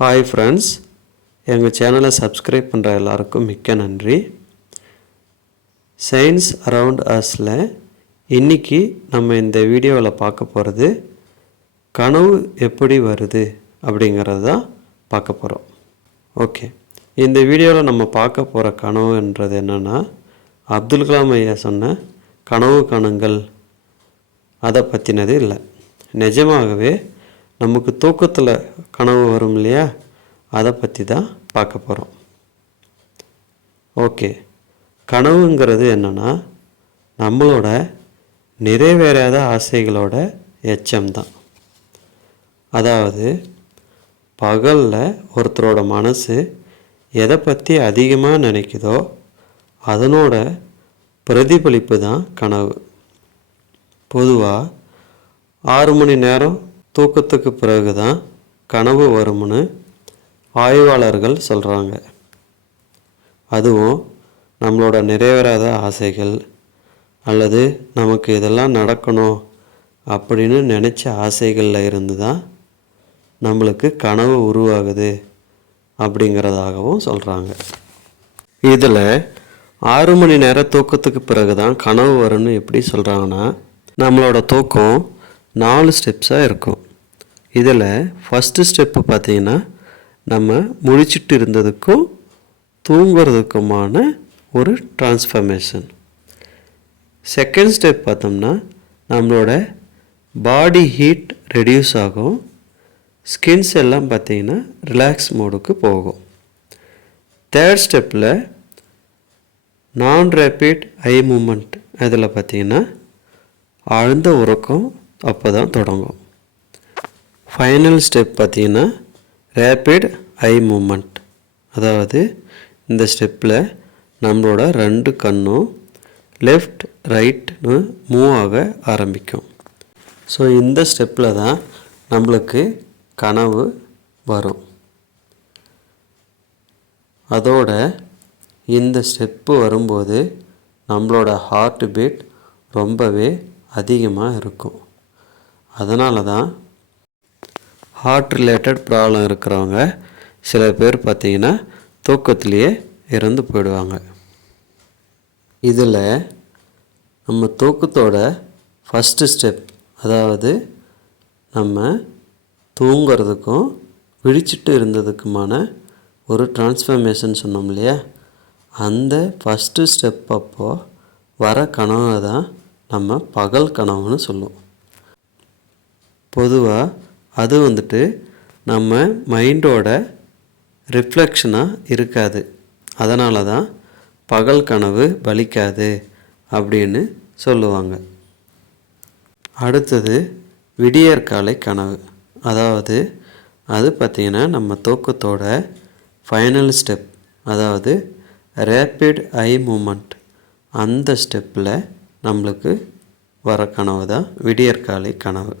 Hi friends எங்கள் சேனலை subscribe பண்ணுற எல்லாருக்கும் மிக்க நன்றி. சயின்ஸ் அரவுண்ட் அஸில் இன்னைக்கு நம்ம இந்த வீடியோவில் பார்க்க போகிறது கனவு எப்படி வருது அப்படிங்கிறது தான் பார்க்க போகிறோம் ஓகே இந்த வீடியோவில் நம்ம பார்க்க போகிற கனவுன்றது என்னென்னா அப்துல் கலாம் ஐயா சொன்ன கனவு கணங்கள் அதை பற்றினது இல்லை. நிஜமாகவே நமக்கு தூக்கத்தில் கனவு வரும் இல்லையா? அதை பற்றி தான் பார்க்க போகிறோம் ஓகே. கனவுங்கிறது என்னென்னா நம்மளோட நிறைவேறாத ஆசைகளோட எச்சம் தான். அதாவது பகலில் ஒருத்தரோட மனசு எதை பற்றி அதிகமாக நினைக்குதோ அதனோட பிரதிபலிப்பு தான் கனவு. பொதுவாக ஆறு மணி நேரம் தூக்கத்துக்கு பிறகு தான் கனவு வரும்னு ஆய்வாளர்கள் சொல்கிறாங்க அதுவும் நம்மளோட நிறைவேறாத ஆசைகள் அல்லது நமக்கு இதெல்லாம் நடக்கணும் அப்படின்னு நினச்ச ஆசைகளில் இருந்து தான் நம்மளுக்கு கனவு உருவாகுது அப்படிங்கிறதாகவும் சொல்கிறாங்க இதில் ஆறு மணி நேர தூக்கத்துக்கு பிறகு தான் கனவு வரும்னு எப்படி சொல்கிறாங்கன்னா நம்மளோட தூக்கம் நாலு ஸ்டெப்ஸாக இருக்கும். இதில் ஃபஸ்ட்டு ஸ்டெப்பு பார்த்தீங்கன்னா நம்ம முழிச்சிட்டு இருந்ததுக்கும் தூங்குறதுக்குமான ஒரு டிரான்ஸ்ஃபர்மேஷன் செகண்ட் ஸ்டெப் பார்த்தோம்னா நம்மளோட பாடி ஹீட் ரெடியூஸ் ஆகும். ஸ்கின்ஸ் எல்லாம் பார்த்தீங்கன்னா ரிலாக்ஸ் மோடுக்கு போகும். தேர்ட் ஸ்டெப்பில் நான் ரேப்பிட் ஐ மூமெண்ட் அதில் பார்த்தீங்கன்னா ஆழ்ந்த உறக்கம் அப்போ தான் தொடங்கும். ஃபைனல் ஸ்டெப் பார்த்தீங்கன்னா ரேப்பிட் ஐ மூமெண்ட் அதாவது இந்த ஸ்டெப்பில் நம்மளோட ரெண்டு கண்ணும் லெஃப்ட் ரைட்னு மூவ் ஆக ஆரம்பிக்கும். ஸோ இந்த ஸ்டெப்பில் தான் நம்மளுக்கு கனவு வரும். அதோட இந்த ஸ்டெப்பு வரும்போது நம்மளோட ஹார்ட் பீட் ரொம்பவே அதிகமாக இருக்கும். அதனால தான் ஹார்ட் ரிலேட்டட் ப்ராப்ளம் இருக்கிறவங்க சில பேர் பார்த்திங்கன்னா தூக்கத்திலேயே இறந்து போயிடுவாங்க. இதில் நம்ம தூக்கத்தோட ஃபஸ்ட்டு ஸ்டெப் அதாவது நம்ம தூங்கிறதுக்கும் விழிச்சிட்டு இருந்ததுக்குமான ஒரு டிரான்ஸ்ஃபர்மேஷன் சொன்னோம் இல்லையா? அந்த ஃபஸ்ட்டு ஸ்டெப் அப்போது வர கனவை தான் நம்ம பகல் கனவுன்னு சொல்லுவோம். பொதுவாக அது வந்துட்டு நம்ம மைண்டோட ரிஃப்ளெக்ஷனாக இருக்காது. அதனால தான் பகல் கனவு பலிக்காது அப்படின்னு சொல்லுவாங்க. அடுத்தது விடியற்காலை கனவு. அதாவது அது பார்த்திங்கன்னா நம்ம தூக்கத்தோட ஃபைனல் ஸ்டெப் அதாவது ரேப்பிட் ஐ மூமெண்ட் அந்த ஸ்டெப்பில் நம்மளுக்கு வர கனவு தான் விடியற்காலை கனவு.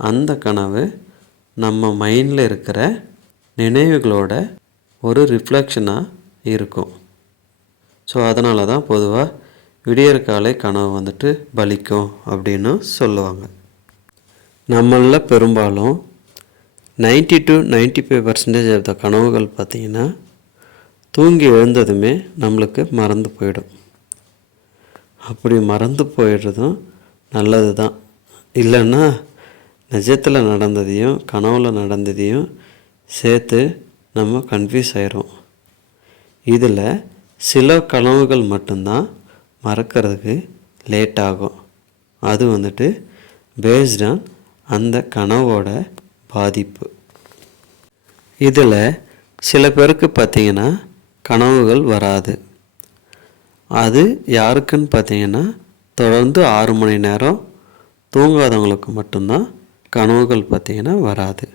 அந்த கனவு நம்ம மைண்டில் இருக்கிற நினைவுகளோட ஒரு ரிஃப்ளெக்ஷனாக இருக்கும். ஸோ அதனால தான் பொதுவாக விடியற்காலை கனவு வந்துட்டு பலிக்கும் அப்படின்னு சொல்லுவாங்க. நம்மளில் பெரும்பாலும் ninety to ninety five percentage of the கனவுகள் பார்த்திங்கன்னா தூங்கி எழுந்ததுமே நம்மளுக்கு மறந்து போயிடும். அப்படி மறந்து போயிடுறதும் நல்லது தான் இல்லைன்னா நிஜத்தில் நடந்ததையும் கனவுல நடந்ததையும் சேர்த்து நம்ம கன்ஃபியூஸ் ஆயிரும் இதில் சில கனவுகள் மட்டும்தான் மறக்கிறதுக்கு லேட் ஆகும். அது வந்துட்டு பேஸ்ட் ஆன் அந்த கனவோட பாதிப்பு. இதில் சில பேருக்கு பார்த்திங்கன்னா கனவுகள் வராது. அது யாருக்குன்னு பார்த்தீங்கன்னா தொடர்ந்து ஆறு மணி நேரம் தூங்காதவங்களுக்கு மட்டும்தான் கனவுகள் பார்த்திங்கன்னா வராது.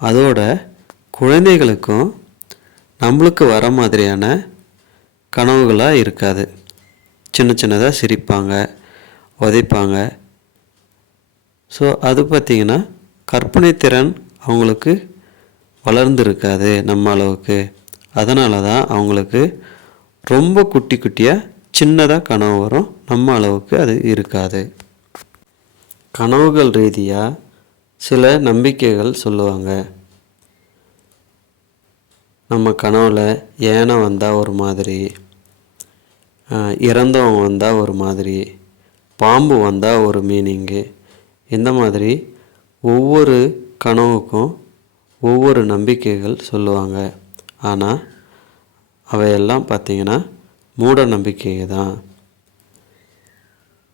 அதோட குழந்தைகளுக்கும் நம்மளுக்கு வர மாதிரியான கனவுகளாக இருக்காது. சின்ன சின்னதாக சிரிப்பாங்க உதைப்பாங்க ஸோ அது பார்த்திங்கன்னா கற்பனை திறன் அவங்களுக்கு வளர்ந்துருக்காது நம்ம அளவுக்கு. அதனால தான் அவங்களுக்கு ரொம்ப குட்டி குட்டியாக சின்னதாக கனவு வரும். நம்ம அளவுக்கு அது இருக்காது. கனவுகள் ரீதியாக சில நம்பிக்கைகள் சொல்லுவாங்க. நம்ம கனவில் ஏனை வந்தால் ஒரு மாதிரி இறந்தவங்க வந்தால் ஒரு மாதிரி பாம்பு வந்தால் ஒரு மீனிங்கு இந்த மாதிரி ஒவ்வொரு கனவுக்கும் ஒவ்வொரு நம்பிக்கைகள் சொல்லுவாங்க. ஆனால் அவையெல்லாம் பார்த்திங்கன்னா மூட நம்பிக்கை தான்.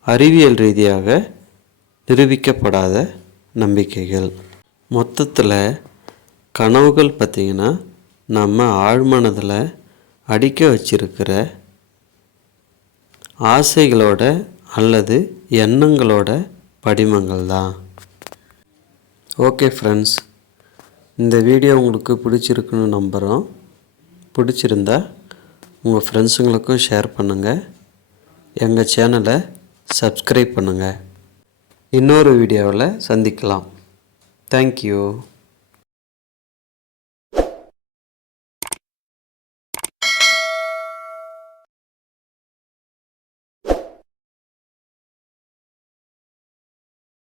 அறிவியல் ரீதியாக நிரூபிக்கப்படாத நம்பிக்கைகள். மொத்தத்தில் கனவுகள் பார்த்திங்கன்னா நம்ம ஆழ்மனதில் அடிக்க வச்சிருக்கிற ஆசைகளோட அல்லது எண்ணங்களோட படிமங்கள் தான். ஓகே ஃப்ரெண்ட்ஸ் இந்த வீடியோ உங்களுக்கு பிடிச்சிருக்குன்னு நம்புகிறோம் பிடிச்சிருந்தா உங்கள் ஃப்ரெண்ட்ஸுங்களுக்கும் ஷேர் பண்ணுங்கள் எங்கள் சேனலை சப்ஸ்கிரைப் பண்ணுங்கள் இன்னொரு வீடியோவில் சந்திக்கலாம். தேங்க்யூ